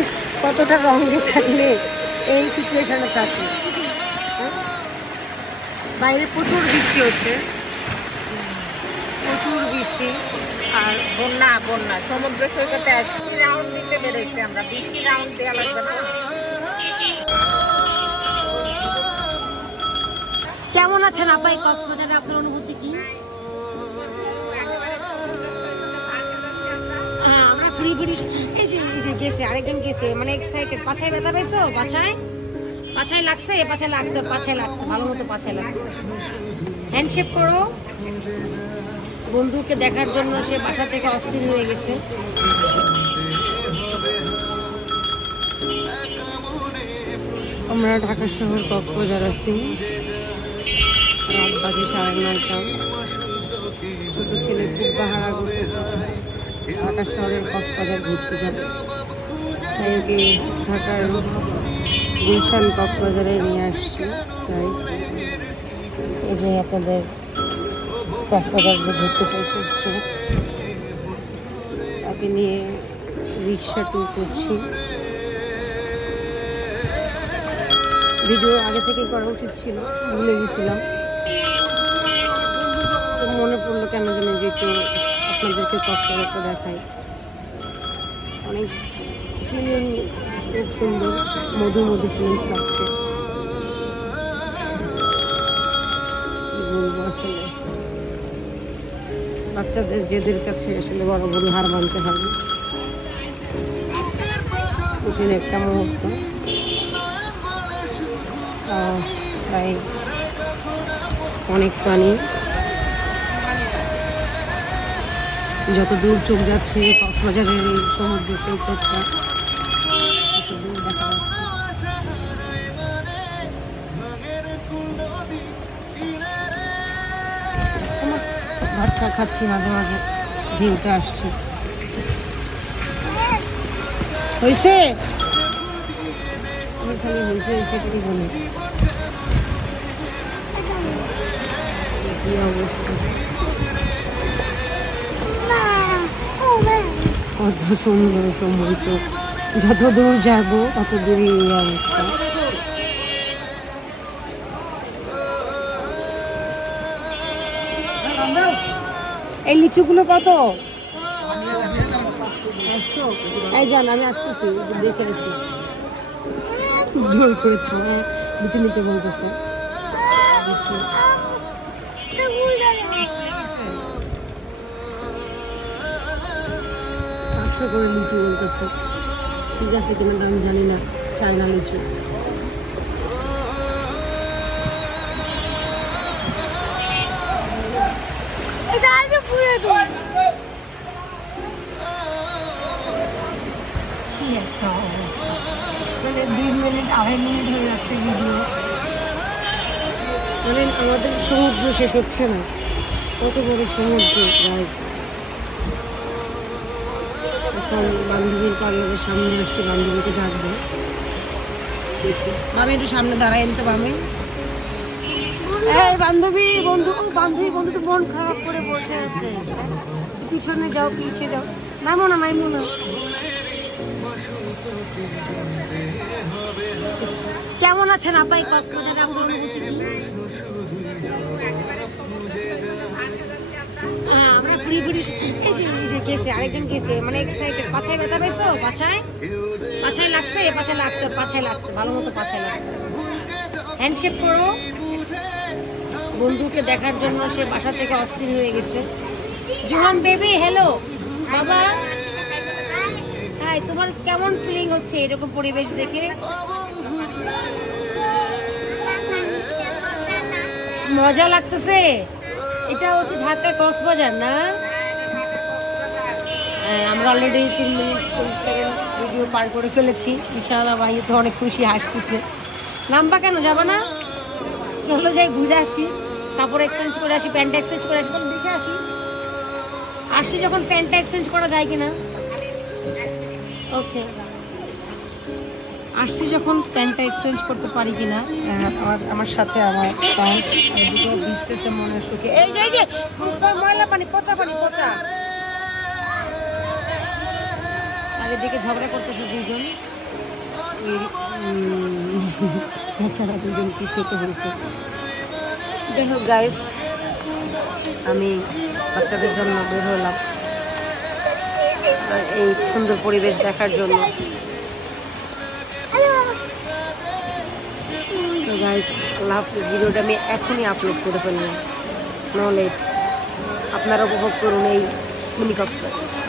মানুষ কতটা রঙে থাকলে এই সিচুয়েশনে থাকে। বাইরে প্রচুর বৃষ্টি হচ্ছে, প্রচুর বৃষ্টি আর বন্যা বন্যা। সমুদ্র সৈকতে রাউন্ড দিতে বেরোইছে আমরা, বৃষ্টি রাউন্ড দেওয়া লাগবে না। কেমন আছেন আপা? কক্সবাজারে আপনার অনুভূতি কি? হ্যাঁ, আমরা ঘুরি ঘুরি এই যে গেছে, আরেকজন গেছে, মানে এক্সাইটেড। পাছায় ব্যথা পাইছো? পাছায় লাগছে, পাছায় লাগছে, পাছায় লাগছে, ভালো মতো পাছায় লাগছে। হ্যান্ডশেক করো। বন্ধুকে দেখার জন্য সে বাসা থেকে অস্থির হয়ে গেছে। আমরা ঢাকা শহর কক্সবাজার আছি, রাত বাজে 9:30। ছোট ছেলে খুব বাহারা করতেছে, ঢাকা শহরের কক্সবাজার ঘুরতে যাবে, তাই ওকে ঢাকার গুলশান কক্সবাজারে নিয়ে আসছি। এই যে আপনাদের কক্সবাজার ঘুরতে চাইছে, তাকে নিয়ে রিক্সা ট্যুর করছি। ভিডিও আগে থেকেই করা উচিত ছিল, ভুলে গেছিলাম, মনে পড়লো কেন জানি যে একটু আপনাদেরকে কক্সবাজারটা দেখাই। অনেক ফিলিং, খুব সুন্দর, মধু মধু ফিলিংস লাগছে। বলবো আসলে বাচ্চাদের জেদের কাছে আসলে বড় বড় হার মানতে হবে। কঠিন একটা মুহূর্ত। প্রায় অনেক পানি, যত দূর চোখ যাচ্ছে কক্সবাজারের এই সমুদ্র সৈকতটা তত দূর দেখা যাচ্ছে। ভাতটা খাচ্ছি, মাঝে মাঝে ভিউটা আসছে। হয়েছে হয়েছে সেটাই বলি। কি অবস্থা, কত সুন্দর সমুদ্র, যত দূর যাবো তত দূরই এই অবস্থা। এই লিচুগুলো কত? এই জান, আমি আসতেছি, দেখে আসি। জোর করে থামা লিচু নিতে বলতেছে। করে লিচু বলতেছে, ঠিক আছে কিনা আমি জানি না, চায়না লিচু। কি একটা অবস্থা, মানে 2 মিনিট 2.5 মিনিট হয়ে যাচ্ছে ভিডিও, মানে আমাদের সমুদ্র শেষ হচ্ছে না। কত বড় সমুদ্র। এখন বান্ধবীর পার্লারের সামনে আসছে, বান্ধবীকে ডাকবো। আমি একটু সামনে দাঁড়াই নিতে পারবে? এই বান্ধবী, বান্ধবী তো মন খারাপ করে বসে আছে। পিছনে যাও, পিছিয়ে যাও, নামো না। কেমন আছেন আপা? কক্সবাজারে আমার অনুভূতি কি? হ্যাঁ, আমরা ঘুরি ঘুরি গেছে, আরেকজন গেছে, মানে এক্সাইটেড। পাছায় ব্যথা পাইছো? পাছায় লাগছে, পাছায় লাগছে, পাছায় লাগছে, ভালো মতো পাছায় লাগছে। হ্যান্ডশেক করো। বন্ধুকে দেখার জন্য সে বাসা থেকে অস্থির হয়ে গেছে। জোহান বেবি, হ্যালো বাবা। হাই, তোমার কেমন ফিলিং হচ্ছে এরকম পরিবেশ দেখে? মজা লাগতেছে? এটা হচ্ছে ঢাকা কক্সবাজার না? আমরা অলরেডি 3 মিনিট 40 সেকেন্ড ভিডিও পার করে ফেলেছি। ইনশাআল্লাহ ভাই তো অনেক খুশি, হাসতেছে। নামবা কেন, যাবা না? চলো যাই, ঘুরে আসি, কাপড় এক্সচেঞ্জ করে আসি, প্যান্ট এক্সচেঞ্জ করে আসি, দেখে আসি যখন প্যান্টটা এক্সচেঞ্জ করা যায় কিনা। ওকে, আসছি যখন প্যান্টটা এক্সচেঞ্জ করতে পারি কিনা। আমার সাথে আমার প্যান্ট দুটো ভিজতেছে মনের সুখে। এই যে ময়লা পানি, পচা পানি, পচা। আর আর এদিকে ঝগড়া করতেছে দুজন, এছাড়া দুজন কি খেতে হয়েছে। যাই হোক গাইস, আমি বাচ্চাদের জন্য বের হলাম এই সুন্দর পরিবেশ দেখার জন্য। তো গাইস, আল্লাহ হাফেজ। ভিডিওটা আমি এখনই আপলোড করে ফেললাম, নো লেট। আপনারা উপভোগ করুন এই মিনি কক্সবাজার।